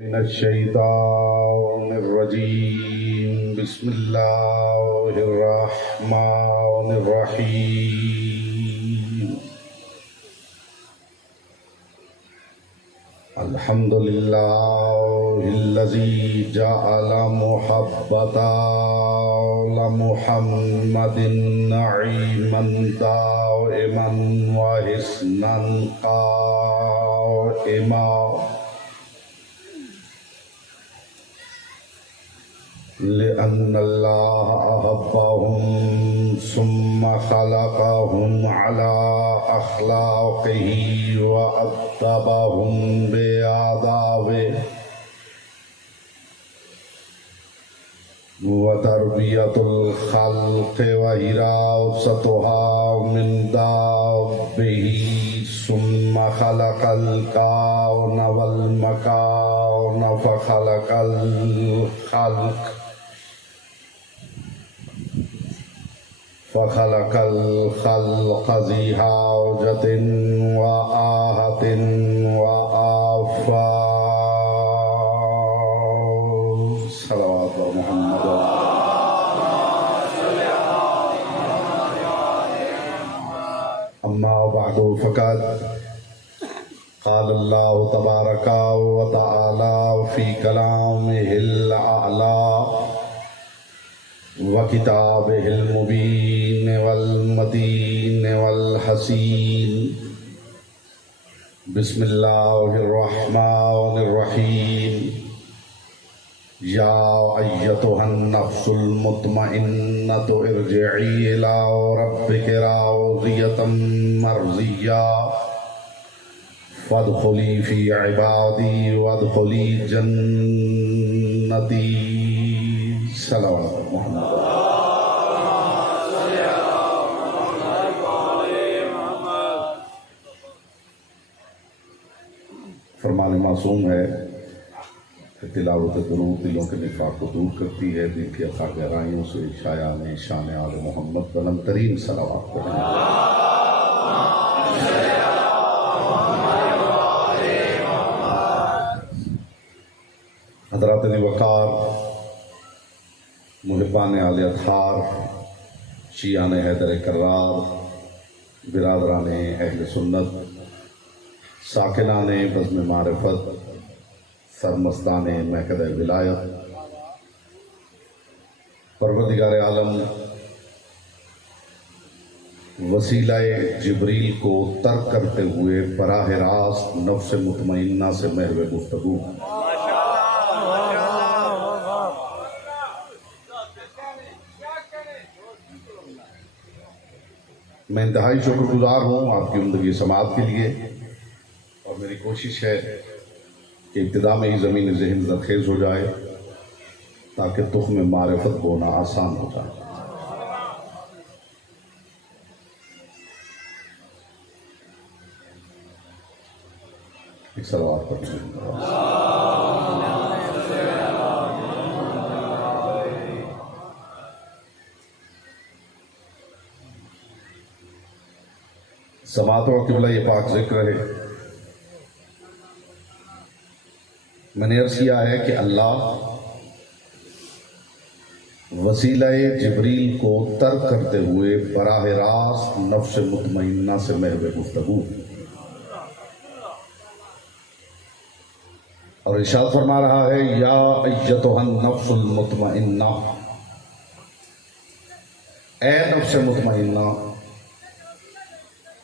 من الشیطان الرجیم بسم اللہ الرحمن الرحیم الحمد للہ الذی جعل محبتا لمحمد نعیما دائما وحسنا قائما لأن الله أحبهم ثم خلقهم على أخلاقه وأدبهم بآدابه وتربية الخلق وحراستها من دابه ثم خلق الكون والمكان فخلق الخلق ذي حاجة وآهة وآفات صلوات محمد أما بعد فقد قال الله تبارك وتعالى في كلامه الأعلى وكتابه المبين والمتين والحسين بسم الله الرحمن الرحيم يا أيتها النفس المطمئنة ارجعي إلى ربك راضية مرضية فادخلي في عبادي وادخلي جنتي صلوات محمد فرمان معصوم ہے کہ تلاوت درود دلوں کے نفاق کو دور کرتی ہے، دل کی عطا گہرائیوں سے شایان شان آل محمد بلند ترین صلوات پڑھیں۔ حضرات وقار، محبان آل اطہار، شیعان حیدر کرار، برادران اہل سنت، ساکنان بزم معرفت، سرمستان مہکدہ ولایت، پروردگار عالم وسیلہ جبریل کو ترک کرتے ہوئے براہ راست نفس مطمئنہ سے محو گفتگو میں انتہائی شکر گزار ہوں آپ کی عمدگی سماعت کے لیے، اور میری کوشش ہے کہ ابتدا میں ہی زمین ذہن زرخیز ہو جائے تاکہ تخم معرفت بونا آسان ہو جائے۔ ایک صلوات پڑھیں۔ سماعت و قبلہ یہ پاک ذکر ہے۔ میں نے عرض کیا ہے کہ اللہ وسیلہ جبریل کو ترک کرتے ہوئے براہ راست نفس مطمئنہ سے محو گفتگو اور ارشاد فرما رہا ہے، یا ایتھا النفس المطمئنہ، اے نفس مطمئنہ،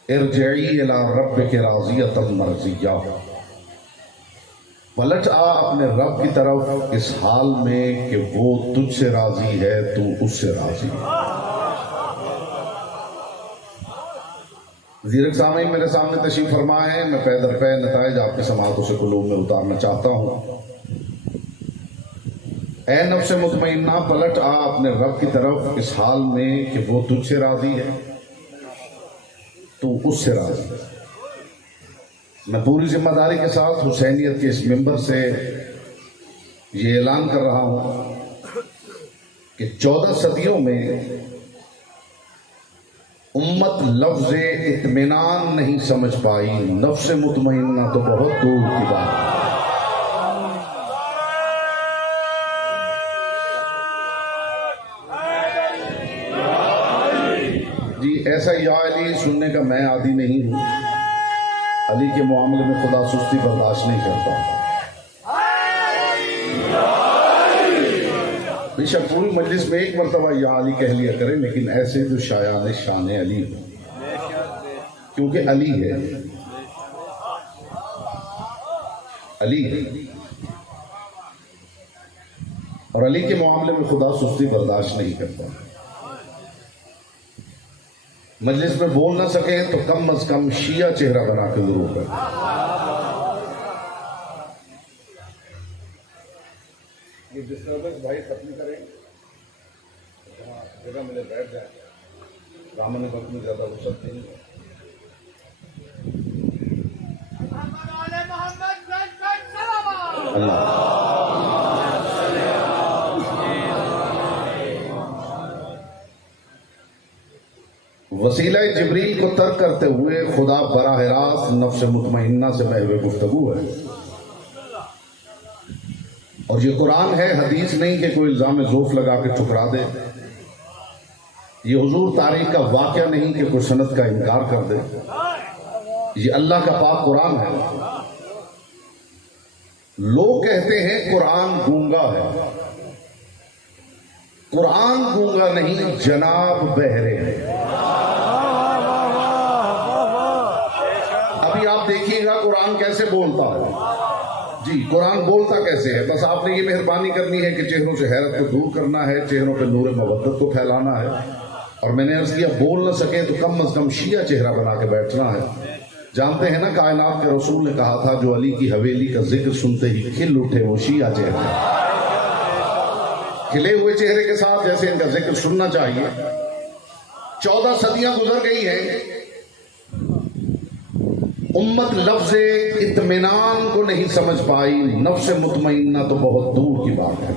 ارجعی الی ربک راضیۃ مرضیہ، پلٹ آ اپنے رب کی طرف اس حال میں کہ وہ تجھ سے راضی ہے، تو اس سے راضی ہے۔ زیرک سامعین میرے سامنے تشریف فرما ہے، میں پے در پے نتائج آپ کے سماعتوں سے قلوب میں اتارنا چاہتا ہوں۔ اے نفس مطمئنہ، پلٹ آ اپنے رب کی طرف اس حال میں کہ وہ تجھ سے راضی ہے، تو اس سے راضی ہے۔ میں پوری ذمہ داری کے ساتھ حسینیت کے اس منبر سے یہ اعلان کر رہا ہوں کہ 14 صدیوں میں امت لفظ اطمینان نہیں سمجھ پائی، نفس مطمئنہ تو بہت دور کی بات ہے۔ ایسا یا علی سننے کا میں عادی نہیں ہوں. علی کے معاملے میں خدا سستی برداشت نہیں کرتا. بے شک پوری مجلس میں ایک مرتبہ یا علی کہہ لیا کرے، لیکن ایسے جو شایان شان علی ہو، کیونکہ علی ہے، علی ہے، اور علی کے معاملے میں خدا سستی برداشت نہیں کرتا. مجلس میں بول نہ سکیں تو کم از کم شیعہ چہرہ بنا کے ضرور کریں. یہ ڈسٹربنس بھائی ختم کریں، جہاں جگہ ملے بیٹھ جائیں. دامن وقت میں زیادہ وسعت نہیں ہے. اللہ وسیلہ جبریل کو ترک کرتے ہوئے خدا براہ راست نفس مطمئنہ سے محو گفتگو ہے. اور یہ قرآن ہے، حدیث نہیں کہ کوئی الزام ذوف لگا کے ٹھکرا دے. یہ حضور تاریخ کا واقعہ نہیں کہ کوئی سند کا انکار کر دے. یہ اللہ کا پاک قرآن ہے. لوگ کہتے ہیں قرآن گونگا ہے. قرآن گونگا نہیں، جناب بہرے ہیں. ابھی آپ دیکھیے گا قرآن کیسے بولتا ہے. جی قرآن بولتا کیسے ہے؟ بس آپ نے یہ مہربانی کرنی ہے کہ چہروں سے حیرت کو دور کرنا ہے، چہروں پہ نور مودت کو پھیلانا ہے. اور میں نے عرض کیا بول نہ سکے تو کم از کم شیعہ چہرہ بنا کے بیٹھنا ہے. جانتے ہیں نا کائنات کے رسول نے کہا تھا جو علی کی حویلی کا ذکر سنتے ہی کھل اٹھے وہ شیعہ چہرہ. کھلے ہوئے چہرے کے ساتھ جیسے ان کا ذکر سننا چاہیے. 14 صدیاں گزر گئی ہیں، امت لفظ اطمینان کو نہیں سمجھ پائی. نفس مطمئنہ تو بہت دور کی بات ہے.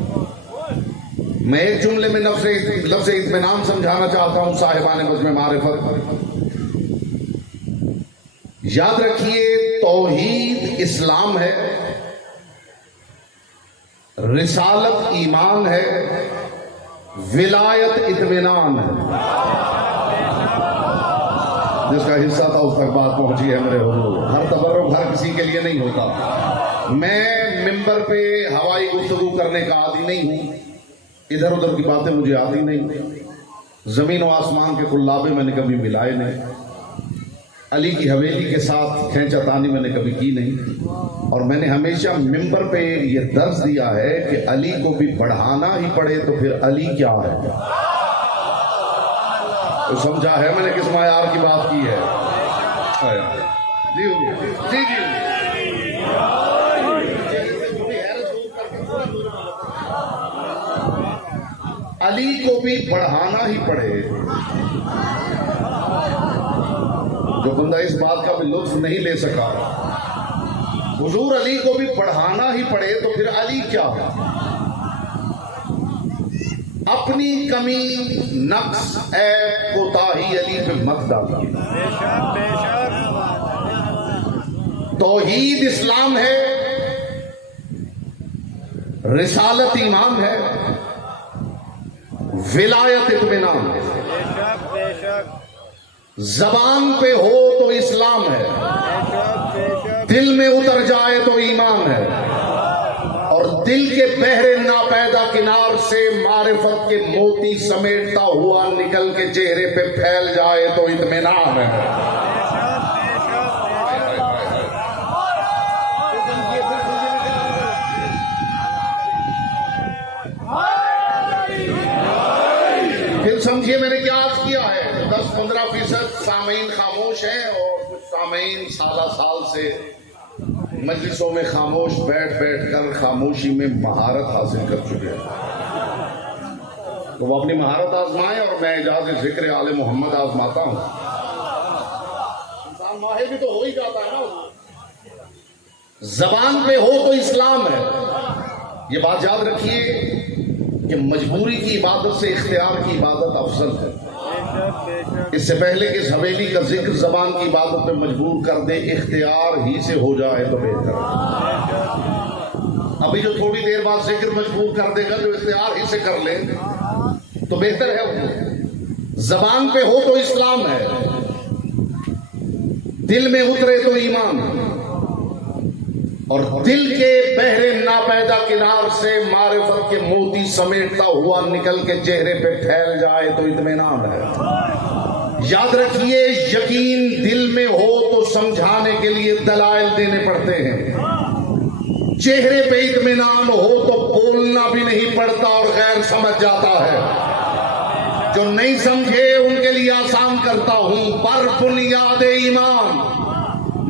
میں ایک جملے میں لفظ اطمینان سمجھانا چاہتا ہوں صاحبان بزم معرفت. یاد رکھیے توحید اسلام ہے، رسالت ایمان ہے، ولایت اطمینان ہے. جس کا حصہ تھا اس تک بات پہنچی ہے میرے حضور. ہر تبرک ہر کسی کے لیے نہیں ہوتا. میں ممبر پہ ہوائی گفتگو کرنے کا عادی نہیں ہوں. ادھر ادھر کی باتیں مجھے آتی نہیں. زمین و آسمان کے قلابے میں نے کبھی ملائے نہیں. علی کی حویلی کے ساتھ کھینچا تانی میں نے کبھی کی نہیں. اور میں نے ہمیشہ ممبر پہ یہ درس دیا ہے کہ علی کو بھی بڑھانا ہی پڑے تو پھر علی کیا ہے. تو سمجھا ہے میں نے کس معیار کی بات کی ہے. جی جی جی علی کو بھی بڑھانا ہی پڑے. جو بندہ اس بات کا بھی لطف نہیں لے سکا، حضور علی کو بھی بڑھانا ہی پڑے تو پھر علی کیا ہے. اپنی کمی نقص عیب کوتاہی علی پہ مت ڈالیے. توحید اسلام ہے، رسالت ایمان ہے، ولایت اطمینان ہے. زبان پہ ہو تو اسلام ہے، دل میں اتر جائے تو ایمان ہے، اور دل کے بحر ناپیدا کنار سے معرفت کے موتی سمیٹتا ہوا نکل کے چہرے پہ پھیل جائے تو اطمینان ہے. پھر سمجھیے میں نے کیا عرض کیا ہے. 10-15% سامعین خاموش ہیں اور کچھ سامعین سالہ سال سے مجلسوں میں خاموش بیٹھ بیٹھ کر خاموشی میں مہارت حاصل کر چکے ہیں. تو وہ اپنی مہارت آزمائیں اور میں اجاز ذکر آل محمد آزماتا ہوں. انسان ماہر بھی تو ہو ہی جاتا ہے نا. زبان پہ ہو تو اسلام ہے. یہ بات یاد رکھیے کہ مجبوری کی عبادت سے اختیار کی عبادت افضل ہے. اس سے پہلے کہ اس حویلی کا ذکر زبان کی عبادت پہ مجبور کر دے، اختیار ہی سے ہو جائے تو بہتر ہے. ابھی جو تھوڑی دیر بعد ذکر مجبور کر دے گا، جو اختیار ہی سے کر لے تو بہتر ہے. زبان پہ ہو تو اسلام ہے، دل میں اترے تو ایمان، اور دل کے بحر ناپیدا کنار سے معرفت کے موتی سمیٹتا ہوا نکل کے چہرے پہ پھیل جائے تو اطمینان ہے۔ یاد رکھیے، یقین دل میں ہو تو سمجھانے کے لیے دلائل دینے پڑتے ہیں، چہرے پہ اطمینان ہو تو بولنا بھی نہیں پڑتا اور غیر سمجھ جاتا ہے۔ جو نہیں سمجھے ان کے لیے آسان کرتا ہوں۔ پر بنیاد ایمان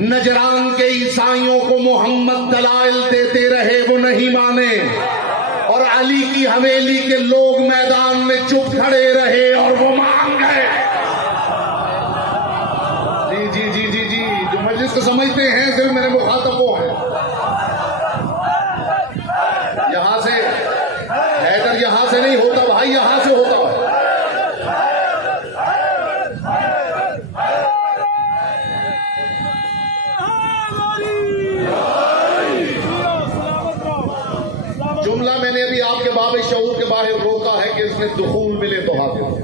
نجران کے عیسائیوں کو محمد دلائل دیتے رہے، وہ نہیں مانے، اور علی کی حویلی کے لوگ میدان میں چپ کھڑے رہے اور وہ مان گئے۔ جی جو مجلس کو سمجھتے ہیں صرف میرے مخاطب وہ ہیں۔ یہاں سے حیدر یہاں سے نہیں ہوتا بھائی، یہاں سے ہوتا ہے۔ جملہ میں نے ابھی آپ کے باب شعور کے باہر روکا ہے کہ اس میں دخول ملے تو حاضر۔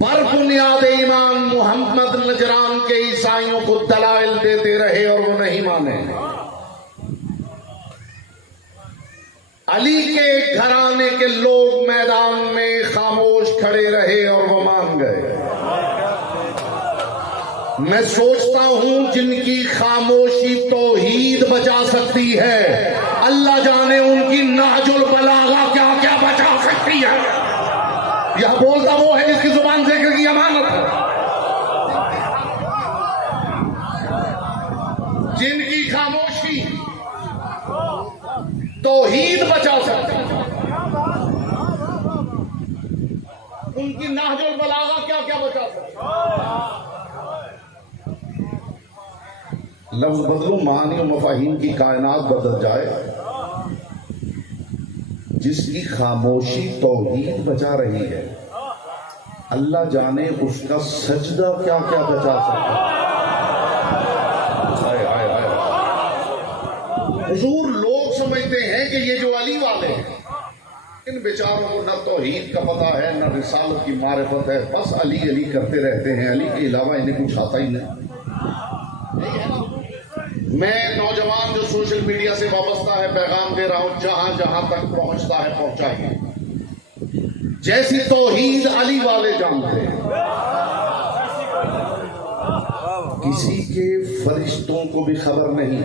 پر بنیاد ایمان محمد نجران کے عیسائیوں کو دلائل دیتے رہے اور وہ نہیں مانے، علی کے گھرانے کے لوگ میدان میں خاموش کھڑے رہے اور وہ مان گئے۔ میں سوچتا ہوں جن کی خاموشی توحید بچا سکتی ہے، اللہ جانے ان کی نہج البلاغہ کیا کیا بچا سکتی ہے۔ یہ بولتا وہ ہے جس کی زبان ذکر کی امانت ہے، جن کی خاموشی توحید بچا سکتی ہے، ان کی نہج البلاغہ کیا کیا بچا سکتی ہے۔ لفظ بدلو، معنی و مفاہیم کی کائنات بدل جائے، جس کی خاموشی توحید بچا رہی ہے، اللہ جانے اس کا سجدہ کیا کیا بچا سکتا ہے۔ حضور لوگ سمجھتے ہیں کہ یہ جو علی والے ہیں ان بیچاروں کو نہ توحید کا پتہ ہے نہ رسالت کی معرفت ہے، بس علی علی کرتے رہتے ہیں، علی کے علاوہ انہیں کچھ آتا ہی نہیں۔ میں نوجوان جو سوشل میڈیا سے وابستہ ہے پیغام دے رہا ہوں، جہاں جہاں تک پہنچتا ہے پہنچائیے۔ جیسی توحید علی والے جانتے ہیں، کسی کے فرشتوں کو بھی خبر نہیں،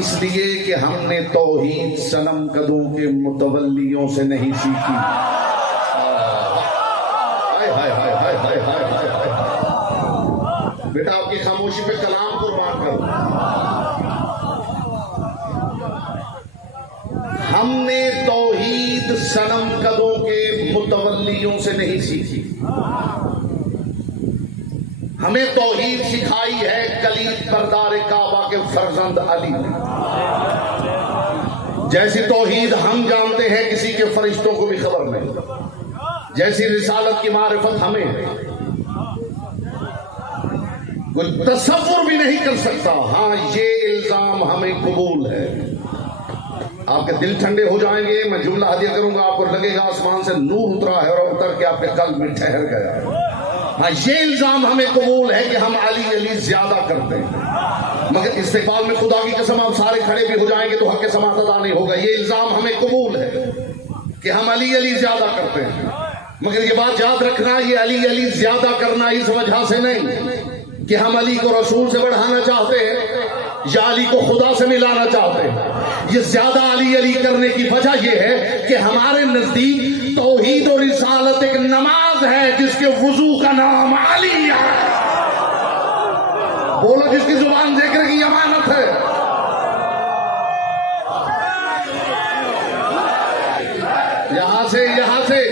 اس لیے کہ ہم نے توحید صنم قدوں کے متولیوں سے نہیں سیکھی۔ بیٹا آپ کی خاموشی پہ کلام قربان کرو۔ ہم نے توحید صنم قدوں کے متولیوں سے نہیں سیکھی، ہمیں توحید سکھائی ہے کلید بردار کعبہ کے فرزند علی نے۔ جیسی توحید ہم جانتے ہیں کسی کے فرشتوں کو بھی خبر نہیں، جیسی رسالت کی معرفت ہمیں کوئی تصور بھی نہیں کر سکتا۔ ہاں یہ الزام ہمیں قبول ہے۔ آپ کے دل ٹھنڈے ہو جائیں گے، میں جملہ ہدیہ کروں گا، آپ کو لگے گا آسمان سے نور اترا ہے اور اتر کے آپ کے قلب میں ٹھہر گیا۔ ہاں یہ الزام ہمیں قبول ہے کہ ہم علی علی زیادہ کرتے ہیں، مگر استقبال میں خدا کی قسم آپ سارے کھڑے بھی ہو جائیں گے تو حق سماعت ادا نہیں ہوگا۔ یہ الزام ہمیں قبول ہے کہ ہم علی علی زیادہ کرتے ہیں، مگر یہ بات یاد رکھنا، یہ علی علی زیادہ کرنا اس وجہ سے نہیں کہ ہم علی کو رسول سے بڑھانا چاہتے ہیں یا علی کو خدا سے ملانا چاہتے ہیں۔ یہ زیادہ علی علی کرنے کی وجہ یہ ہے کہ ہمارے نزدیک توحید و رسالت ایک نماز ہے جس کے وضو کا نام علی ہے۔ بولو، جس کی زبان ذکر کی امانت ہے۔ یہاں سے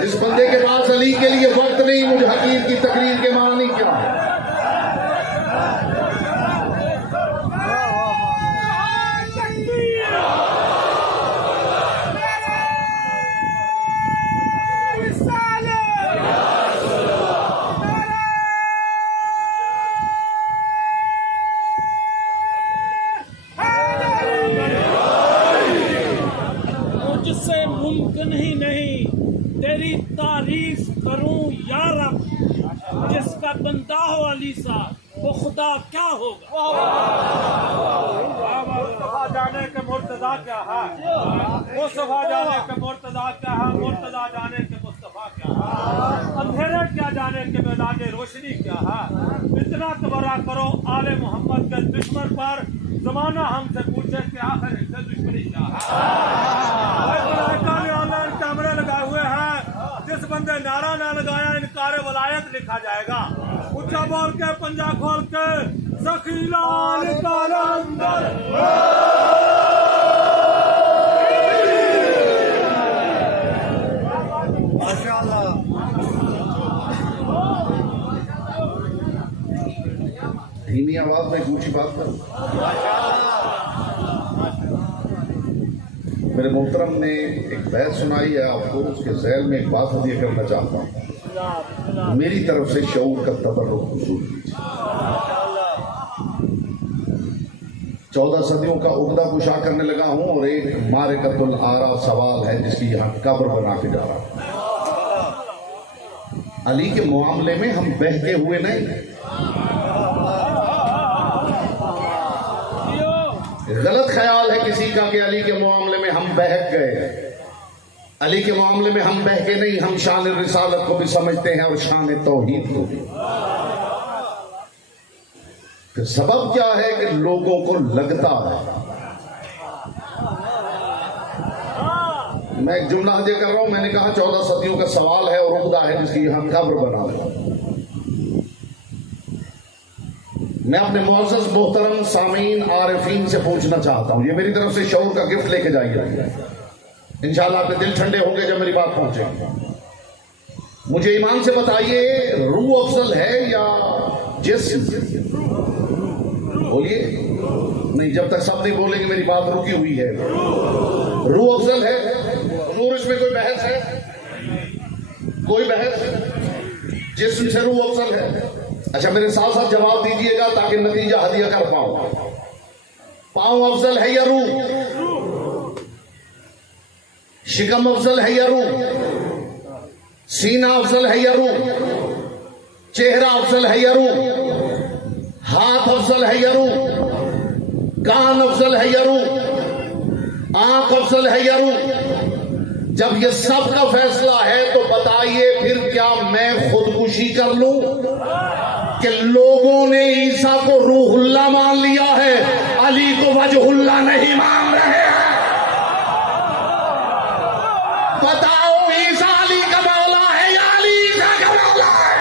جس بندے کے پاس علی کے لیے وقت نہیں، مجھے حکیم کی تقریر کے معنی کیا ہے؟ ممکن یا رب جس کا بندہ ہو علی صاحب وہ خدا کیا ہوگا؟ مصطفیٰ جانے کے مرتضیٰ کیا ہے، مصطفیٰ جانے کے مرتضیٰ کیا ہے، مرتضیٰ جانے کے مصطفیٰ کیا ہے، اندھیرے کیا جانے کے میدان روشنی کیا ہے۔ اتنا تبرہ کرو آل محمد کے دشمن پر، زمانہ ہم سے پوچھے کہ آخر ان سے دشمنی کیا ہے۔ کیمرے لگائے ہوئے ہیں، جس بندے نعرہ نہ لگایا انکار ولایت لکھا جائے گا۔ اونچا بول کے پنجہ کھول کے سخیلا نکال اندر، دھیمی آواز میں اونچی بات کروں۔ میرے محترم نے ایک بحث سنائی ہے آپ کو، اس کے ذیل میں ایک بات ہدیہ کرنا چاہتا ہوں، میری طرف سے شعور کا تبرک وصول کیجیے۔ 14 صدیوں کا عقدہ کشا کرنے لگا ہوں، اور ایک معرکۃ الآراء سوال ہے جس کی یہاں قبر بنا کے جا رہا ہوں۔ علی کے معاملے میں ہم بہکے ہوئے نہیں، غلط خیال ہے کسی کا کہ علی کے معاملے میں ہم بہک گئے۔ علی کے معاملے میں ہم بہکے نہیں، ہم شان رسالت کو بھی سمجھتے ہیں اور شان توحید کو بھی۔ پھر سبب کیا ہے کہ لوگوں کو لگتا ہے، میں ایک جملہ ہدیہ کر رہا ہوں، میں نے کہا 14 صدیوں کا سوال ہے اور عقدہ ہے جس کی یہاں قبر بنا لگا۔ میں اپنے معزز محترم سامعین عارفین سے پوچھنا چاہتا ہوں، یہ میری طرف سے شعور کا گفٹ لے کے جائیے، انشاءاللہ آپ کے دل ٹھنڈے ہوں گے جب میری بات پہنچے۔ مجھے ایمان سے بتائیے، روح افضل ہے یا جسم؟ بولیے نہیں، جب تک سب نہیں بولیں گے میری بات رکی ہوئی ہے۔ روح افضل ہے؟ حضور اس میں کوئی بحث ہے؟ کوئی بحث؟ جسم سے روح افضل ہے؟ اچھا میرے ساتھ ساتھ جواب دیجئے گا تاکہ نتیجہ ہدیہ کر پاؤں۔ پاؤں افضل ہے یا روح؟ شکم افضل ہے یا روح؟ سینہ افضل ہے یا روح؟ چہرہ افضل ہے یا روح؟ ہاتھ افضل ہے یا روح؟ کان افضل ہے یا روح؟ آنکھ افضل ہے یا روح؟ جب یہ سب کا فیصلہ ہے تو بتائیے پھر کیا میں خودکشی کر لوں کہ لوگوں نے عیسیٰ کو روح اللہ مان لیا ہے، علی کو وجہ اللہ نہیں مان رہے ہیں؟ بتاؤ عیسیٰ علی کا مولا ہے یا علی عیسیٰ کا مولا ہے؟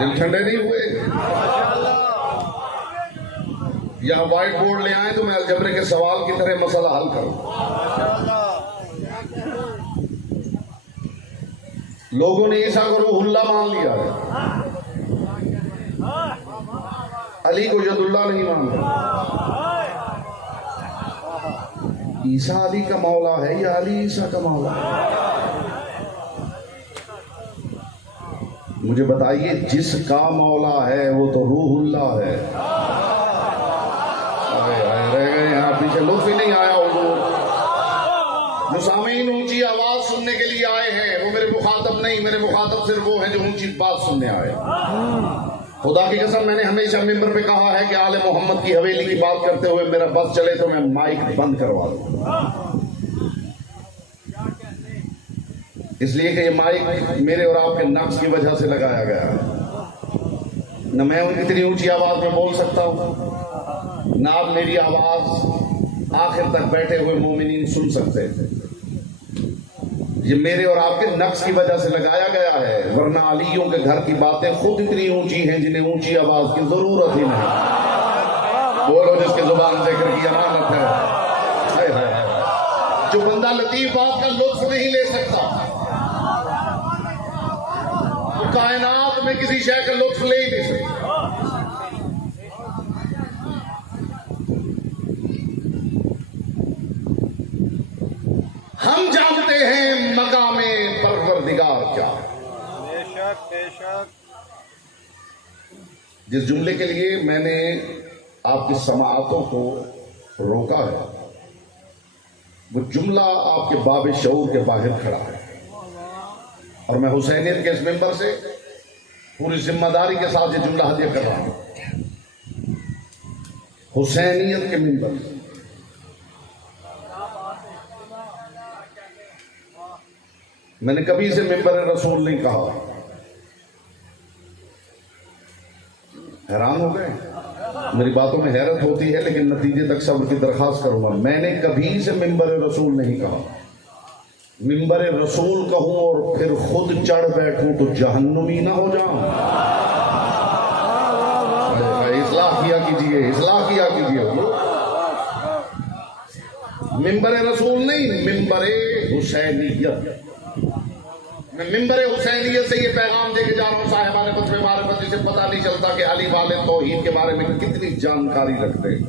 دل ٹھنڈے نہیں ہوئے؟ یہاں وائٹ بورڈ لے آئیں تو میں الجبرے کے سوال کی طرح مسئلہ حل کروں۔ لوگوں نے عیسیٰ کو روح اللہ مان لیا ہے، علی کو ید اللہ نہیں مان رہا۔ عیسیٰ علی کا مولا ہے یا علی عیسیٰ کا مولا ہے؟ مجھے بتائیے، جس کا مولا ہے وہ تو روح اللہ ہے۔ رہ گئے یہاں پیچھے، لطف ہی نہیں آیا حضور۔ جو سامعین اونچی آواز سننے کے لیے آئے ہیں وہ میرے مخاطب نہیں، میرے مخاطب صرف وہ ہیں جو اونچی بات سننے آئے۔ خدا کی قسم میں نے ہمیشہ ممبر پہ کہا ہے کہ آل محمد کی حویلی کی بات کرتے ہوئے میرا بس چلے تو میں مائک بند کروا دوں، اس لیے کہ یہ مائک میرے اور آپ کے نقص کی وجہ سے لگایا گیا ہے۔ نہ میں اتنی اونچی آواز میں بول سکتا ہوں، نہ آپ میری آواز آخر تک بیٹھے ہوئے مومنین سن سکتے تھے۔ یہ میرے اور آپ کے نقص کی وجہ سے لگایا گیا ہے، ورنہ علیوں کے گھر کی باتیں خود اتنی اونچی ہیں جنہیں اونچی آواز کی ضرورت ہی نہیں۔ بولو جس کے زبان ذکر کی امانت ہے۔ ہائے ہائے ہائے۔ جو بندہ لطیف بات کا لطف نہیں لے سکتا، وہ کائنات میں کسی شے کا لطف لے ہی نہیں سکتا۔ ہم جانتے ہیں مقام پروردگار کیا ہے۔ بے شک بے شک۔ جس جملے کے لیے میں نے آپ کی سماعتوں کو روکا ہے، وہ جملہ آپ کے باب شعور کے باہر کھڑا ہے، اور میں حسینیت کے اس ممبر سے پوری ذمہ داری کے ساتھ یہ جملہ ہدیہ کر رہا ہوں۔ حسینیت کے ممبر سے میں نے کبھی سے ممبر رسول نہیں کہا۔ حیران ہو گئے؟ میری باتوں میں حیرت ہوتی ہے، لیکن نتیجے تک صبر کی درخواست کروں گا۔ میں نے کبھی سے ممبر رسول نہیں کہا۔ ممبر رسول کہوں اور پھر خود چڑھ بیٹھوں تو جہنمی نہ ہو جاؤں۔ اصلاح کیا کیجیے، اصلاح کیا کیجیے۔ ممبر رسول نہیں، ممبر حسینیت۔ میں ممبر حسینیت سے یہ پیغام دے کے جا رہا ہوں، صاحبان فتوی معرفت، جسے پتہ نہیں چلتا کہ علی والے توحید کے بارے میں کتنی جانکاری رکھتے ہیں۔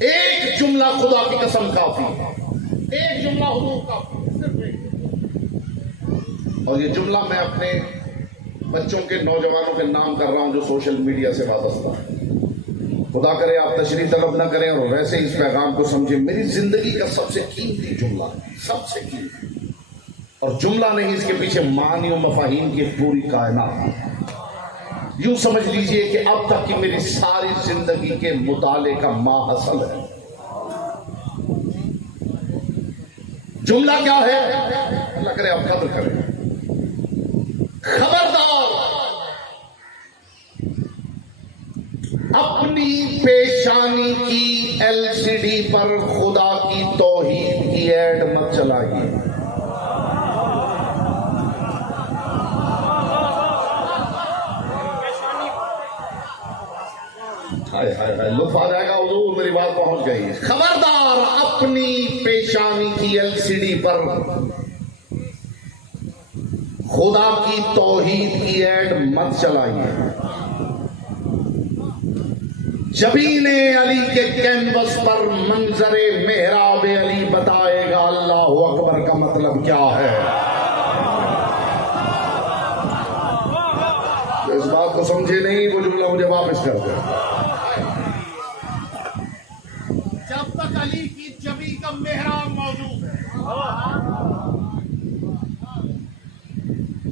ایک جملہ خدا کی قسم کافی ہے، ایک جملہ حضور کافی، صرف ایک۔ اور یہ جملہ میں اپنے بچوں کے، نوجوانوں کے نام کر رہا ہوں جو سوشل میڈیا سے وابستہ ہے۔ خدا کرے آپ تشریح طلب نہ کریں اور ویسے اس پیغام کو سمجھیں۔ میری زندگی کا سب سے قیمتی جملہ، سب سے قیمتی، اور جملہ نہیں، اس کے پیچھے معنی و مفاہیم کی پوری کائنات۔ یوں سمجھ لیجئے کہ اب تک کی میری ساری زندگی کے مطالعے کا ماحصل ہے۔ جملہ کیا ہے؟ اللہ کرے آپ قدر کریں۔ خبردار، اپنی پیشانی کی LCD پر خدا کی توحید کی ایڈ مت چلائیے۔ لطف آ جائے گا حضور، میری بات پہنچ گئی۔ خبردار، اپنی پیشانی کی LCD پر خدا کی توحید کی ایڈ مت چلائیے۔ جبین علی کے کینوس پر منظر محراب علی بتائے گا اللہ اکبر کا مطلب کیا ہے۔ اس بات کو سمجھے نہیں، وہ جملہ مجھے واپس کر دیں۔ جب تک علی کی جبی کا محراب موجود ہے،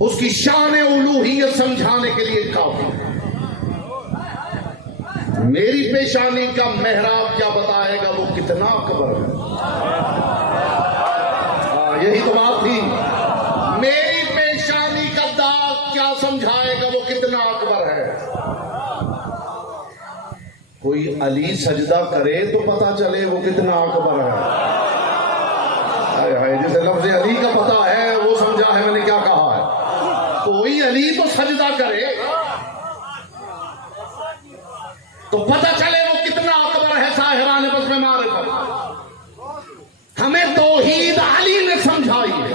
اس کی شان الوہیت سمجھانے کے لیے کافی ہے۔ میری پیشانی کا محراب کیا بتائے گا وہ کتنا اکبر ہے۔ یہی تو بات تھی، میری پیشانی کا داغ کیا سمجھائے گا وہ کتنا اکبر ہے۔ کوئی علی سجدہ کرے تو پتا چلے وہ کتنا اکبر ہے۔ ہائے ہائے، جسے لفظ علی کا پتا ہے وہ سمجھا ہے میں نے کیا کہا ہے۔ کوئی علی تو سجدہ کرے تو پتہ چلے وہ کتنا اکبر ہے۔ صاحبان بزم معرفت، ہمیں توحید علی نے سمجھائی ہے،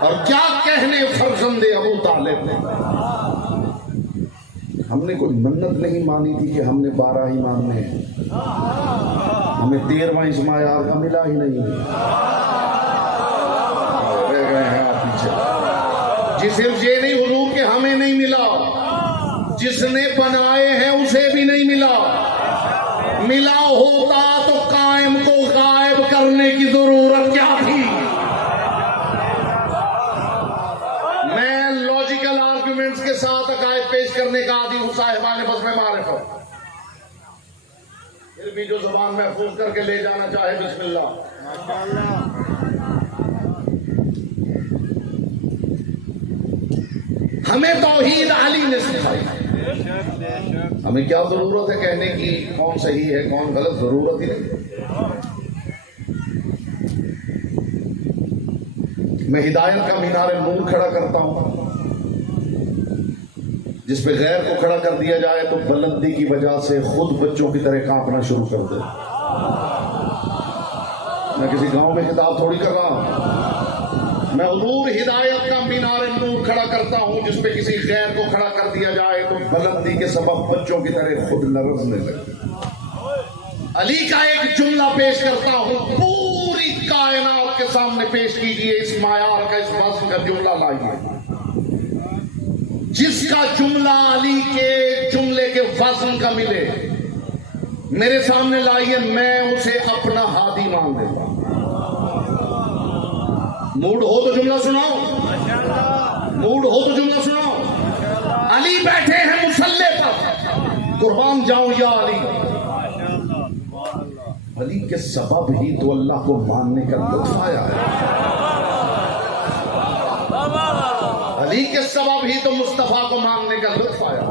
اور کیا کہنے فرزند ابو طالب نے۔ ہم نے کوئی منت نہیں مانی تھی کہ ہم نے 12 ہی ماننے ہیں، ہمیں 13واں اسماء یار کا ملا ہی نہیں، رہ گئے ہیں آپ پیچھے۔ جی صرف یہ نہیں حضور کہ ہمیں نہیں ملا، جس نے بنائے ہیں اسے بھی نہیں ملا۔ ملا ہوتا تو قائم کو غائب کرنے کی ضرورت کیا تھی۔ میں لاجیکل آرگومنٹس کے ساتھ عقائد پیش کرنے کا عادی ہوں۔ بھی جو زبان محفوظ کر کے لے جانا چاہے بسم اللہ. ہمیں توحید علی نے سکھائی. ہمیں کیا ضرورت ہے کہنے کی کون صحیح ہے کون غلط؟ ضرورت ہی نہیں. میں ہدایت کا مینار نور کھڑا کرتا ہوں، جس پہ غیر کو کھڑا کر دیا جائے تو بلندی کی وجہ سے خود بچوں کی طرح کانپنا شروع کر دے. میں کسی گاؤں میں خطاب تھوڑی کر رہا ہوں. میں حضور ہدایت کا مینار نور کھڑا کرتا ہوں جس پہ کسی غیر کو کھڑا کر دیا جائے تو بلندی کے سبب بچوں کی طرح خود لرزنے لگے. علی کا ایک جملہ پیش کرتا ہوں، پوری کائنات کے سامنے پیش کیجئے. اس معیار کا، اس وزن کا جملہ لائیے. جس کا جملہ علی کے جملے کے وزن کا ملے میرے سامنے لائیے، میں اسے اپنا ہادی مان دیتا ہوں. موڈ ہو تو جملہ سناؤ، موڈ ہو تو جملہ سناؤ. علی بیٹھے ہیں مصلی پر، قربان جاؤں یا علی. علی کے سبب ہی تو اللہ کو ماننے کا لطف آیا ہے. علی کے سبب ہی تو مصطفیٰ کو ماننے کا لطف آیا.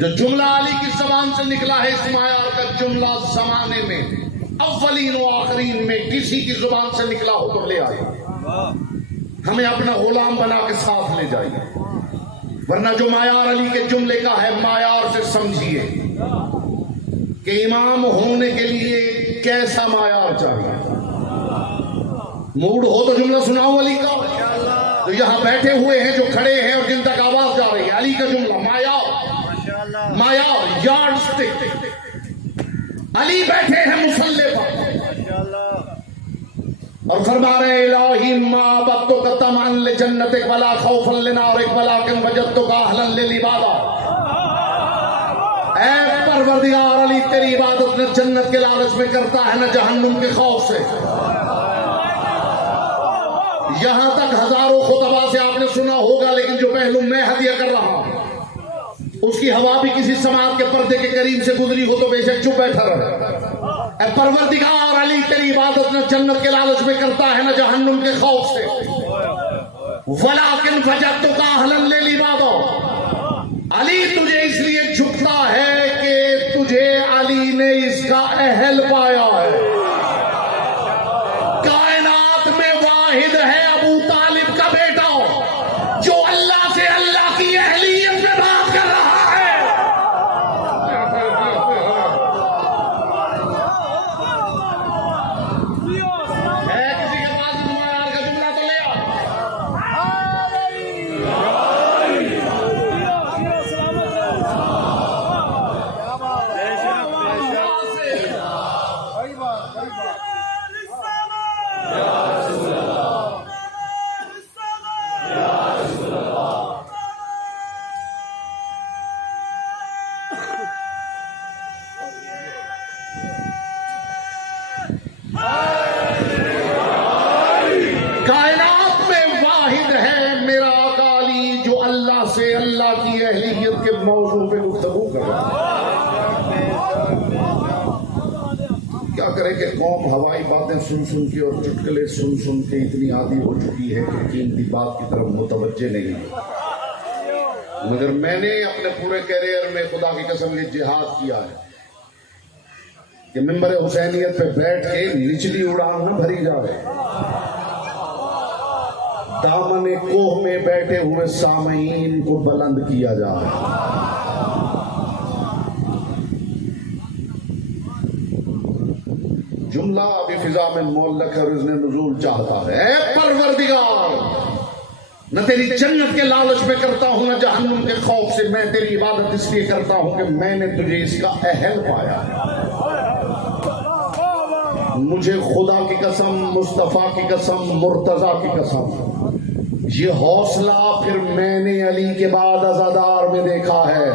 جو جملہ علی کی زبان سے نکلا ہے، اس معیار کا جملہ زمانے میں اولین و آخرین میں کسی کی زبان سے نکلا ہو تو لے آئے، ہمیں اپنا غلام بنا کے ساتھ لے جائیے. ورنہ جو معیار علی کے جملے کا ہے، معیار سے سمجھیے کہ امام ہونے کے لیے کیسا معیار چاہیے. موڈ ہو تو جملہ سناؤ علی کا. تو یہاں بیٹھے ہوئے ہیں جو کھڑے ہیں اور جن تک آواز جا رہی ہے، علی کا جملہ معیار، معیار، یارڈ سٹک. علی بیٹھے ہیں مصلی پر اور فرما رہے الہی ما عبدتک طمعا لجنتک ولا خوفا لنارک ولکن وجدتک اہلا للعبادہ. اے پروردگار علی، تیری عبادت نہ جنت کے لالچ میں کرتا ہے نہ جہنم کے خوف سے. یہاں تک ہزاروں خطبہ سے آپ نے سنا ہوگا، لیکن جو پہلو میں ہدیہ کر رہا ہوں اس کی ہوا بھی کسی سماعت کے پردے کے قریب سے گزری ہو تو بے شک چپ بیٹھا رہے. اے پروردگار علی، تیری عبادت نہ جنت کے لالچ میں کرتا ہے نہ جہنم کے خوف سے. ولیکن وجدتک اہلا للعبادہ. علی تجھے اس لیے جھکتا ہے کہ تجھے علی نے اس کا اہل پایا ہے. کائنات میں واحد ہے ابو طالب کا بیٹا جو اللہ سے اللہ کی اہلیت میں بات کر رہا ہے. ہے کسی کے پاس معیار کا جملہ تو لے آؤ. کائنات میں واحد ہے میرا آقا علی جو اللہ سے اللہ کی اہلیت کے موضوع پہ گفتگو کر رہا ہے. کیا کرے کہ قوم ہوائی باتیں سن سن کے اور چٹکلے سن سن کے اتنی عادی ہو چکی ہے کہ قیمتی بات کی طرف متوجہ نہیں ہے. مگر میں نے اپنے پورے کیریئر میں خدا کی قسم یہ جہاد کیا ہے کہ ممبر حسینیت پہ بیٹھ کے نچلی اڑان نہ بھری جائے، دامن کوہ میں بیٹھے ہوئے سامعین کو بلند کیا جائے. جملہ ابھی فضا میں معلق ہے اور اذن نزول چاہتا ہے. اے پروردگار، نہ تیری جنت کے لالچ میں کرتا ہوں نہ جہنم کے خوف سے. میں تیری عبادت اس لیے کرتا ہوں کہ میں نے تجھے اس کا اہل پایا ہے. مجھے خدا کی قسم، مصطفیٰ کی قسم، مرتضیٰ کی قسم، یہ حوصلہ پھر میں نے علی کے بعد عزادار میں دیکھا ہے.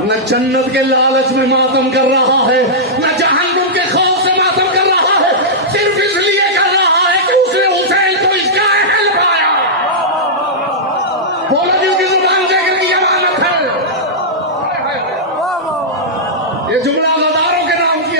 نہ جنت کے لالچ میں ماتم کر رہا ہے نہ جہنم کے خوف سے ماتم کر رہا ہے، صرف اس لیے کر رہا ہے کہ اس نے حسین کو اس کا اہل پایا. بولو جن کی زبان ذکر کی امانت ہے. یہ جملہ عزاداروں کے نام کیا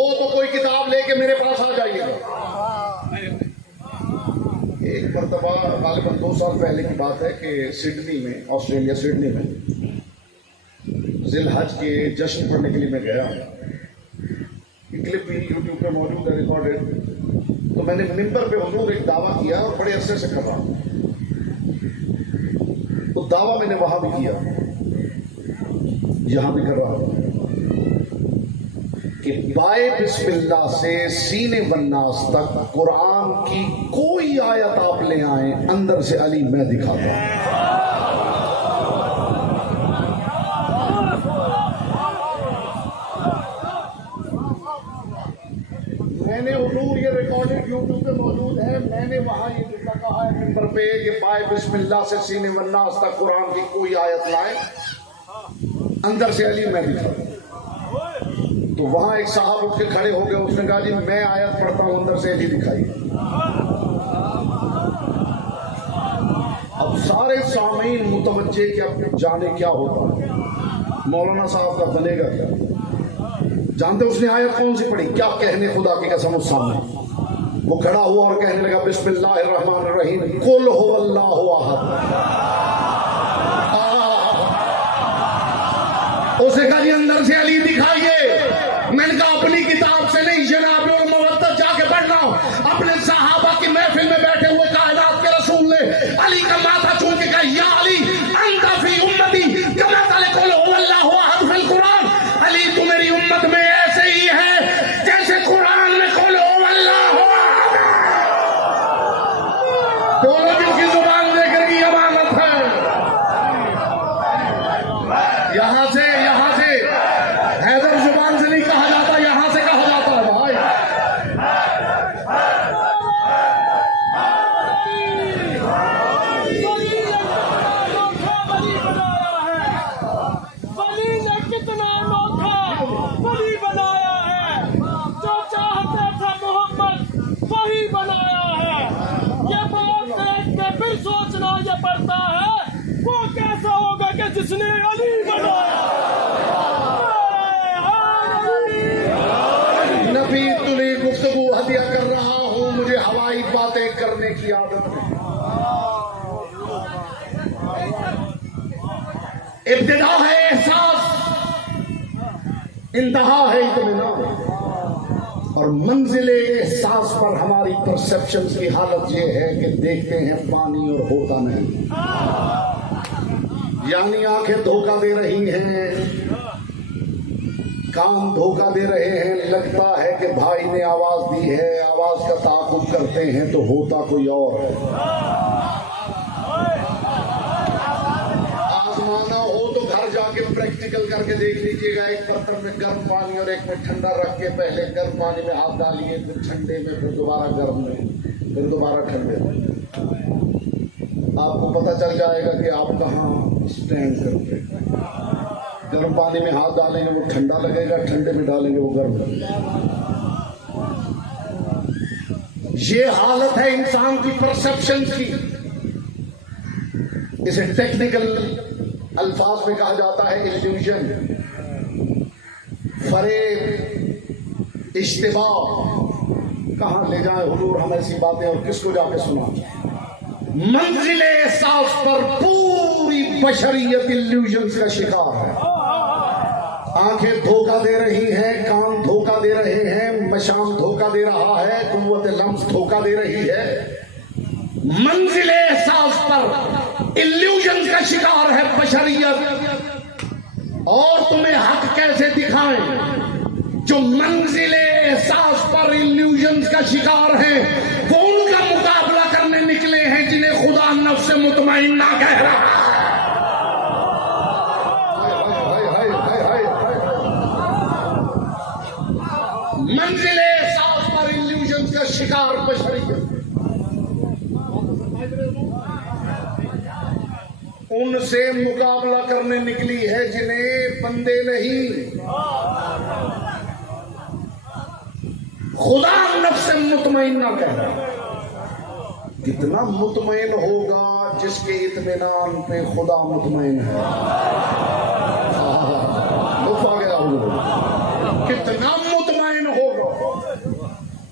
ہو تو کوئی کتاب لے کے میرے پاس آ جائیے گا. ایک مرتبہ غالباً 2 سال پہلے کی بات ہے کہ سڈنی میں، آسٹریلیا سڈنی میں ذی الحج کے جشن پڑھنے کے لیے میں گیا. کلپ بھی یوٹیوب پہ موجود ہے ریکارڈڈ. تو میں نے ممبر پہ حضور ایک دعویٰ کیا اور بڑے عرصے سے کر رہا ہوں. وہ دعویٰ میں نے وہاں بھی کیا، یہاں بھی کر رہا ہوں کہ بائے بسم اللہ سے سینے والناس تک قرآن کی کوئی آیت آپ لے آئیں، اندر سے علی میں دکھاتا ہوں. میں نے حضور یہ ریکارڈڈ یوٹیوب پہ موجود ہے، میں نے وہاں یہ کہا ہے ممبر پہ کہ بائے بسم اللہ سے سینے والناس تک قرآن کی کوئی آیت لائیں، اندر سے علی میں دکھاتا ہوں. تو وہاں ایک صاحب اٹھ کے کھڑے ہو گئے، اس نے کہا جی میں آیت پڑھتا ہوں، اندر سے علی دکھائی. اب سارے سامعین متوجہ کہ اب جانے کیا ہوتا ہے، مولانا صاحب کا بنے گا کیا. جانتے اس نے آیت کون سی پڑھی؟ کیا کہنے خدا کی قسم. اس سامنے وہ کھڑا ہوا اور کہنے لگا بسم اللہ الرحمن الرحیم قل هو اللہ احد. اسے کہا جی اندر سے علی دکھائیے. میں نے کہا اپنی کتاب سے نہیں، جناب الموت جا کے پڑھ رہا ہوں. اپنے صحابہ کی محفل میں بیٹھے ہوئے کائنات کے رسول نے علی کا ماتھا چوم کے کہا یا علی انت فی امتی کما قل هو اللہ احد فی القرآن. علی تو میری امت میں ایسے ہی ہے جیسے قرآن میں قل هو اللہ احد. دونوں دل کی زبان دے کر کی امانت ہے. یہاں سے حیدر زبان سے نہیں کہا جاتا، یہاں سے کہا جاتا ہے بھائی. ولی نے کتنا انوکھا ولی بنایا ہے، جو چاہتا تھا محمد وہی بنایا ہے. یہ بات دیکھ کے پھر سوچنا یہ پڑتا ہے وہ کیسا ہوگا کہ جس نے علی بنایا. نبی تلی گفتگو ہدیہ کر رہا ہوں، مجھے ہوائی باتیں کرنے کی عادت ہے. ابتدا ہے احساس، انتہا ہے اطمینان. اور منزل احساس پر ہماری پرسپشن کی حالت یہ ہے کہ دیکھتے ہیں پانی اور ہوتا نہیں. یعنی آنکھیں دھوکہ دے رہی ہیں، کان دھوکہ دے رہے ہیں. لگتا ہے کہ بھائی نے آواز دی ہے، آواز کا تعاقب کرتے ہیں تو ہوتا کوئی اور ہے. آزمانا ہو تو گھر جا کے پریکٹیکل کر کے دیکھ لیجیے گا. ایک برتن میں گرم پانی اور ایک میں ٹھنڈا رکھ کے پہلے گرم پانی میں ہاتھ ڈالیے، پھر ٹھنڈے میں، پھر دوبارہ گرم میں، پھر دوبارہ ٹھنڈے میں. آپ کو پتہ چل جائے گا کہ آپ کہاں سٹینڈ کرتے ہیں. گرم پانی میں ہاتھ ڈالیں گے وہ ٹھنڈا لگے گا، ٹھنڈے میں ڈالیں گے وہ گرم لگے گا. یہ حالت ہے انسان کی پرسپشن کی. اسے ٹیکنیکل الفاظ میں کہا جاتا ہے ایلیوژن، فریب، اشتباہ. کہاں لے جائیں حضور ہم ایسی باتیں اور کس کو جا کے سنا. منزل احساس پر پوری بشریت ایلیوژنز کا شکار ہے. آنکھیں دھوکہ دے رہی ہیں، کان دھوکہ دے رہے ہیں، مشام دھوکہ دے رہا ہے، قوت لمس دھوکہ دے رہی ہے. منزل احساس پر ایلیوژن کا شکار ہے بشریت. اور تمہیں حق کیسے دکھائیں جو منزل احساس پر ایلیوژن کا شکار ہیں. وہ ان کا مقابلہ کرنے نکلے ہیں جنہیں خدا نفس مطمئنہ کہہ رہا ہے. منزل احساس پر ایلیوژن کا شکار بشریت. ان سے مقابلہ کرنے نکلی ہے جنہیں بندے نہیں خدا نفس مطمئنہ کہہ رہا ہے. کتنا مطمئن ہوگا جس کے اطمینان پہ خدا مطمئن ہے. کتنا مطمئن ہوگا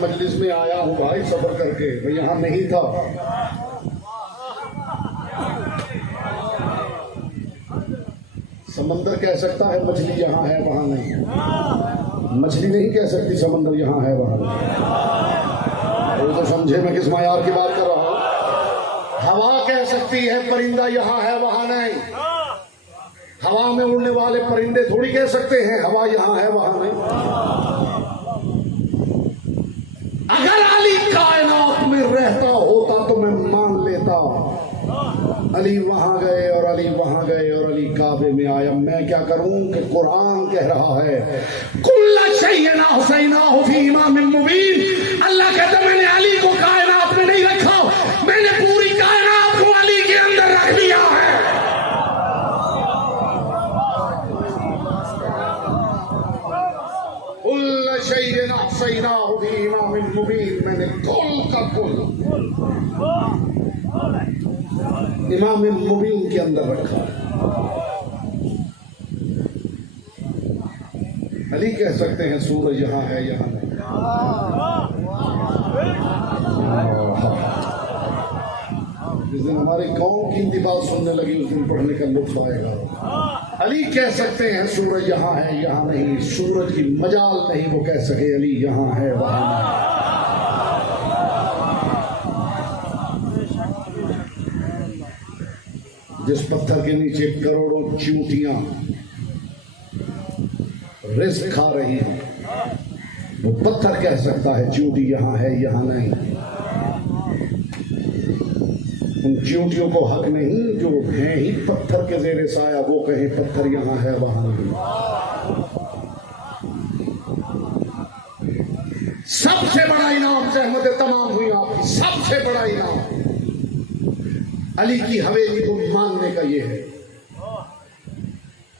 مجلس میں آیا ہوں بھائی سفر کر کے، میں یہاں نہیں تھا. سمندر کہہ سکتا ہے مچھلی یہاں ہے وہاں نہیں، مچھلی نہیں کہہ سکتی سمندر یہاں ہے وہاں نہیں. وہ تو سمجھے میں کس معیار کی بات کر رہا ہوں. ہوا کہہ سکتی ہے پرندہ یہاں ہے وہاں نہیں. ہوا میں اڑنے والے پرندے تھوڑی کہہ سکتے ہیں ہوا یہاں ہے وہاں نہیں. اگر علی کائنات میں رہتا ہوتا تو میں مان لیتا علی وہاں گئے اور علی وہاں گئے اور علی کعبے میں آیا. میں کیا کروں کہ قرآن کہہ رہا ہے کل شیء احصیناہ فی امام مبین. اللہ کہتا میں نے علی کو کائنات میں نہیں رکھا، میں نے پوری کائنات کو علی کے اندر رکھ دیا ہے. کل شیء احصیناہ فی امام مبین، میں نے کل کا کل امام مبین کے اندر رکھا. علی کہہ سکتے ہیں سورج یہاں ہے یہاں نہیں. جس دن ہماری قوم کی انتباہ سننے لگی اس دن پڑھنے کا لطف آئے گا. علی کہہ سکتے ہیں سورج یہاں ہے یہاں نہیں، سورج کی مجال نہیں وہ کہہ سکے علی یہاں ہے وہاں نہیں. جس پتھر کے نیچے کروڑوں چیونٹیاں رزق کھا رہی ہیں وہ پتھر کہہ سکتا ہے چیونٹی یہاں ہے یہاں نہیں. ان چیونٹیوں کو حق نہیں جو ہیں ہی پتھر کے زیر سایہ وہ کہیں پتھر یہاں ہے وہاں نہیں. سب سے بڑا انعام زحمت تمام ہوئی آپ کی، سب سے بڑا انعام علی کی حویلی کو ماننے کا یہ ہے.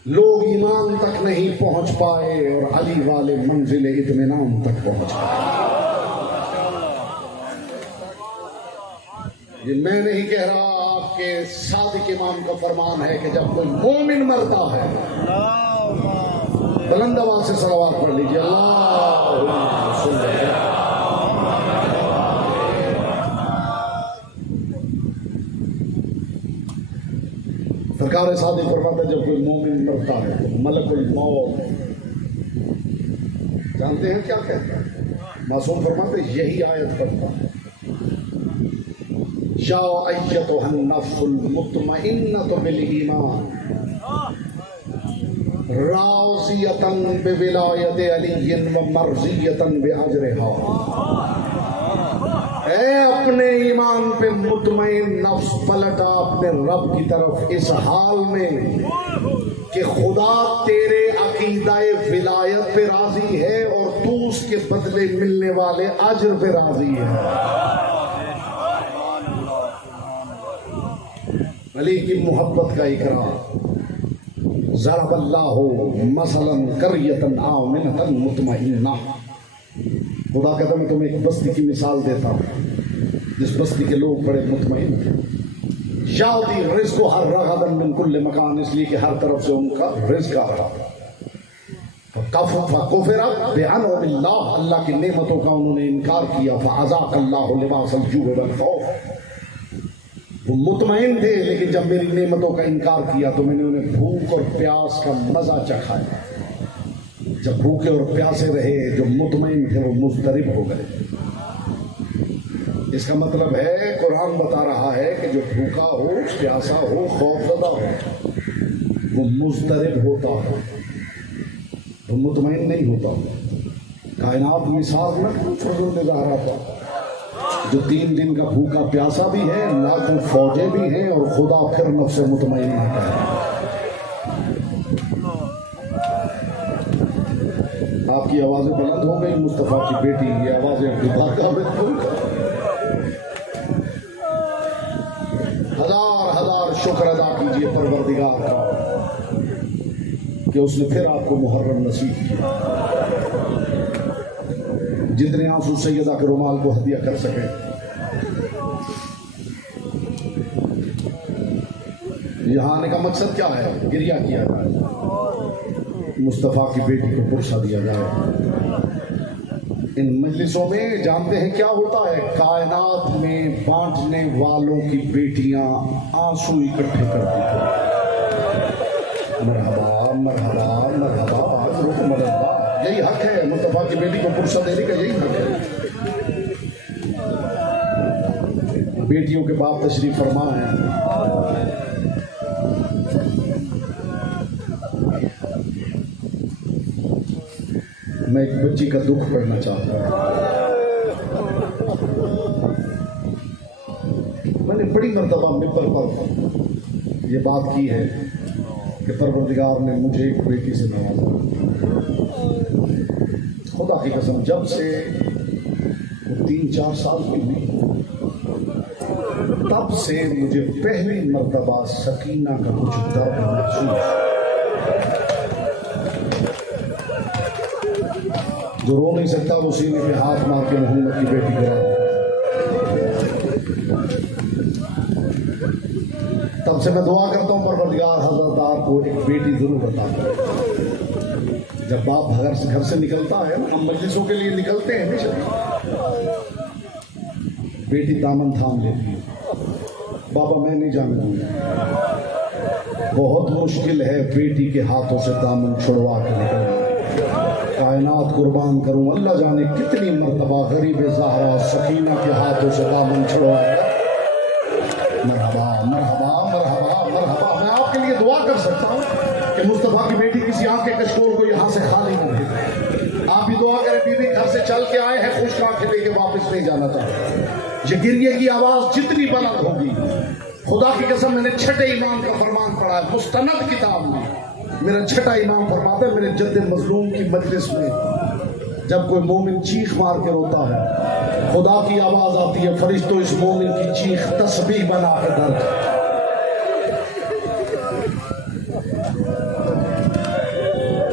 لوگ ایمان تک نہیں پہنچ پائے اور علی والے منزل اطمینان تک پہنچ گئے. یہ میں نہیں کہہ رہا، آپ کے صادق امام کا فرمان ہے کہ جب کوئی مومن مرتا ہے بلند آواز سے صلوات پڑھ لیجیے. اللہ سرکار صادق فرماتا ہے جب کوئی مومن مرتا ہے تو ملک الموت جانتے ہیں کیا کہتا ہے؟ معصوم فرماتے ہیں یہی آیت پڑھتا ہے یا ایتھا النفس المطمئنۃ بالایمان راضیۃ بولایۃ علی و مرضیۃ باجرہا. اے اپنے ایمان پہ مطمئن نفس پلٹا اپنے رب کی طرف اس حال میں کہ خدا تیرے عقیدہ ولایت پہ راضی ہے اور تو اس کے بدلے ملنے والے اجر پہ راضی ہے. علی کی محبت کا اقرار. ضرب اللہ مثلا قریۃ آمنۃ مطمئنہ. خدا کہتا میں تمہیں ایک بستی کی مثال دیتا ہوں جس بستی کے لوگ بڑے مطمئن ہیں. یاتی رزق ہر رغدا من کل مکان، اس لیے کہ ہر طرف سے ان کا رزق آ رہا. فکفر بانعم اللہ، اللہ کی نعمتوں کا انہوں نے انکار کیا. فاذاق اللہ لباس الجوع والخوف. وہ مطمئن تھے لیکن جب میری نعمتوں کا انکار کیا تو میں نے انہیں بھوک اور پیاس کا مزہ چکھایا. جب بھوکے اور پیاسے رہے جو مطمئن تھے وہ مضطرب ہو گئے. اس کا مطلب ہے قرآن بتا رہا ہے کہ جو بھوکا ہو پیاسا ہو خوف زدہ ہو وہ مضطرب ہوتا ہے، وہ مطمئن نہیں ہوتا. کائنات مثال نہ فضل نظارہ پر جو 3 دن کا بھوکا پیاسا بھی ہے، لاکھوں فوجیں بھی ہیں اور خدا پھر نفس مطمئن آتا ہے. آپ کی آوازیں بلند ہو گئی مصطفیٰ کی بیٹی، یہ آوازیں ہزار شکر ادا کیجیے پروردگار کا کہ اس نے پھر آپ کو محرم نصیب کیا. جتنے آنسو سیدہ کے رومال کو ہدیہ کر سکے. یہاں آنے کا مقصد کیا ہے؟ گریہ کیا جائے، مصطفیٰ کی بیٹی کو برسہ دیا جائے. ان مجلسوں میں جانتے ہیں کیا ہوتا ہے؟ کائنات میں بانٹنے والوں کی بیٹیاں آنسو اکٹھے کرتی ہیں. مرحبا مرحبا مرحبا حضرت مرحبا. یہی حق ہے مصطفیٰ کی بیٹی کو پرسہ دینے کا، یہی حق ہے. بیٹیوں کے باپ تشریف فرما ہیں. میں ایک بچی کا دکھ پڑھنا چاہتا ہوں. میں نے بڑی مرتبہ ممبر پر یہ بات کی ہے کہ پروردگار نے مجھے ایک بیٹی سے نوازا. خدا کی قسم جب سے وہ 3-4 سال کی ہوئی تب سے مجھے پہلی مرتبہ سکینہ کا کچھ درد محسوس. جو رو نہیں سکتا وہ سینے پہ ہاتھ مار کے محمد کی بیٹی کو. تب سے میں دعا کرتا ہوں پروردگار حضرت آپ کو ایک بیٹی ضرور عطا کرے. جب باپ گھر سے نکلتا ہے، ہم مجلسوں کے لیے نکلتے ہیں ہمیشہ، بیٹی دامن تھام لیتی ہے. بابا میں نہیں جانے دوں گا. بہت مشکل ہے بیٹی کے ہاتھوں سے دامن چھڑوا کے نکلنا. کائنات قربان کروں، اللہ جانے کتنی مرتبہ غریب زہرا سکینہ کے ہاتھوں سے دامن چھڑوایا. مرحبا مرحبا مرحبا مرحبا. میں آپ کے لیے دعا کر سکتا ہوں کہ مصطفیٰ کی بیٹی کسی آنکھ کے کشکول کو یہاں سے خالی نہ بھیجے. آپ بھی دعا کریں بی بی گھر سے چل کے آئے ہیں، خشک آنکھیں لے کے واپس نہیں جانا چاہتے. یہ گریے کی آواز جتنی بلند ہوگی، خدا کی قسم میں نے چھٹے امام کا فرمان پڑھا ہے مستند کتاب میں. میرا چھٹا امام فرماتا ہے میرے جد مظلوم کی مجلس میں جب کوئی مومن چیخ مار کے روتا ہے، خدا کی آواز آتی ہے فرشتوں اس مومن کی چیخ تسبیح بنا کے درج.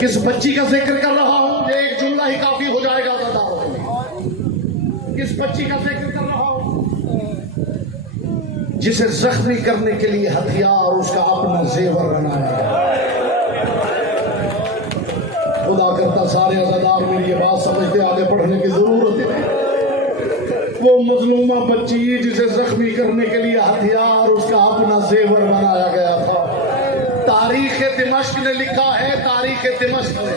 کس بچی کا ذکر کر رہا ہوں؟ یہ ایک جملہ ہی کافی ہو جائے گا داداروں کے لیے. کس بچی کا ذکر کر رہا ہوں؟ جسے زخمی کرنے کے لیے ہتھیار اس کا اپنا زیور بنایا گیا. خدا کرتا سارے عزادار میری یہ بات سمجھتے آگے پڑھنے کی ضرورت ہے. وہ مظلومہ بچی جسے زخمی کرنے کے لیے ہتھیار اس کا اپنا زیور بنایا گیا تھا. تاریخ دمشق نے لکھا ہے، تاریخ دمشق نے،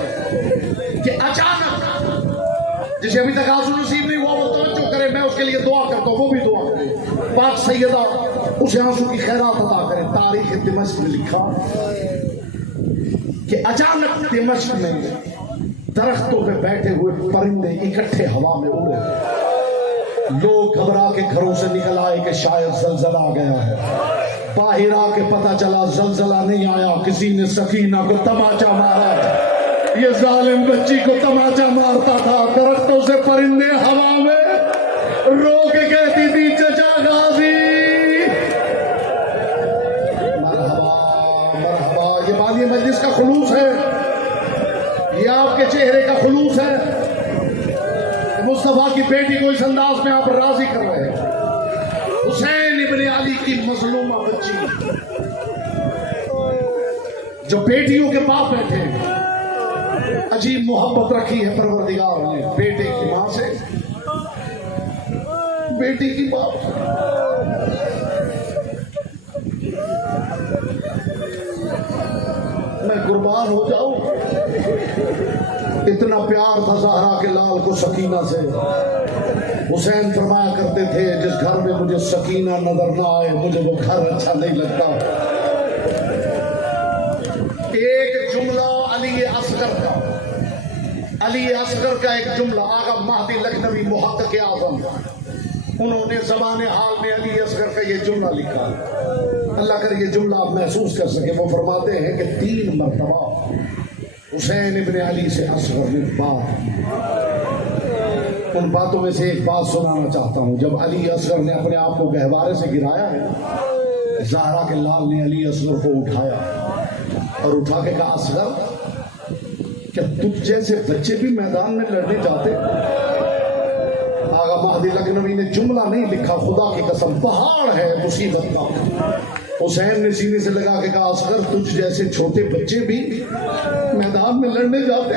کہ اچانک جسے ابھی تک آنسو نصیب نہیں ہوا وہ توجہ کرے. میں اس کے لیے دعا کرتا ہوں، وہ بھی دعا کرے. پاک سیدہ اسے آنسو کی خیرات عطا کرے. تاریخ دمشق نے لکھا کہ اچانک دمشق میں درختوں پہ بیٹھے ہوئے پرندے اکٹھے ہوا میں اڑے. لوگ گھبرا کے گھروں سے نکل آئے کہ شاید زلزلہ آ گیا ہے. باہر آ کے پتہ چلا زلزلہ نہیں آیا، کسی نے سکینہ کو تماچا مارا. یہ ظالم بچی کو تماچا مارتا تھا. درختوں سے پرندے ہوا میں رو کے کہتی تھی چچا غازی. مرحبا مرحبا. یہ بانی مجلس کا خلوص ہے، یہ آپ کے چہرے کا خلوص ہے. مصطفیٰ کی بیٹی کو اس انداز میں آپ راضی کر رہے ہیں. حسین ابن علی کی مظلومہ بچی جو بیٹیوں کے باپ بیٹھے ہیں، عجیب محبت رکھی ہے پروردگار نے بیٹے کی ماں سے، بیٹی کی باپ سے. میں قربان ہو جاؤں، اتنا پیار تھا زہرا کے لال کو سکینہ سے. حسین فرمایا کرتے تھے جس گھر میں مجھے سکینہ نظر نہ آئے مجھے وہ گھر اچھا نہیں لگتا. ایک جملہ علی اصغر کا ایک جملہ، آغا مہدی لکھنوی محقق اعظم، انہوں نے زبان حال میں علی اصغر کا یہ جملہ لکھا. اللہ کر یہ جملہ آپ محسوس کر سکے. وہ فرماتے ہیں کہ 3 مرتبہ حسین ابن علی سے اصغر نے بات کی. ان باتوں میں سے ایک بات سنانا چاہتا ہوں. جب علی اصغر نے اپنے آپ کو گہوارے سے گرایا ہے، زہرا کے لال نے علی اصغر کو اٹھایا اور اٹھا کے کہا اصغر کیا تجھ جیسے بچے بھی میدان میں لڑنے جاتے؟ آغا مہدی لکھنوی نے جملہ نہیں لکھا، خدا کی قسم پہاڑ ہے مصیبت کا. حسین نے سینے سے لگا کے کہا اصغر تجھ جیسے چھوٹے بچے بھی میدان میں لڑنے جاتے؟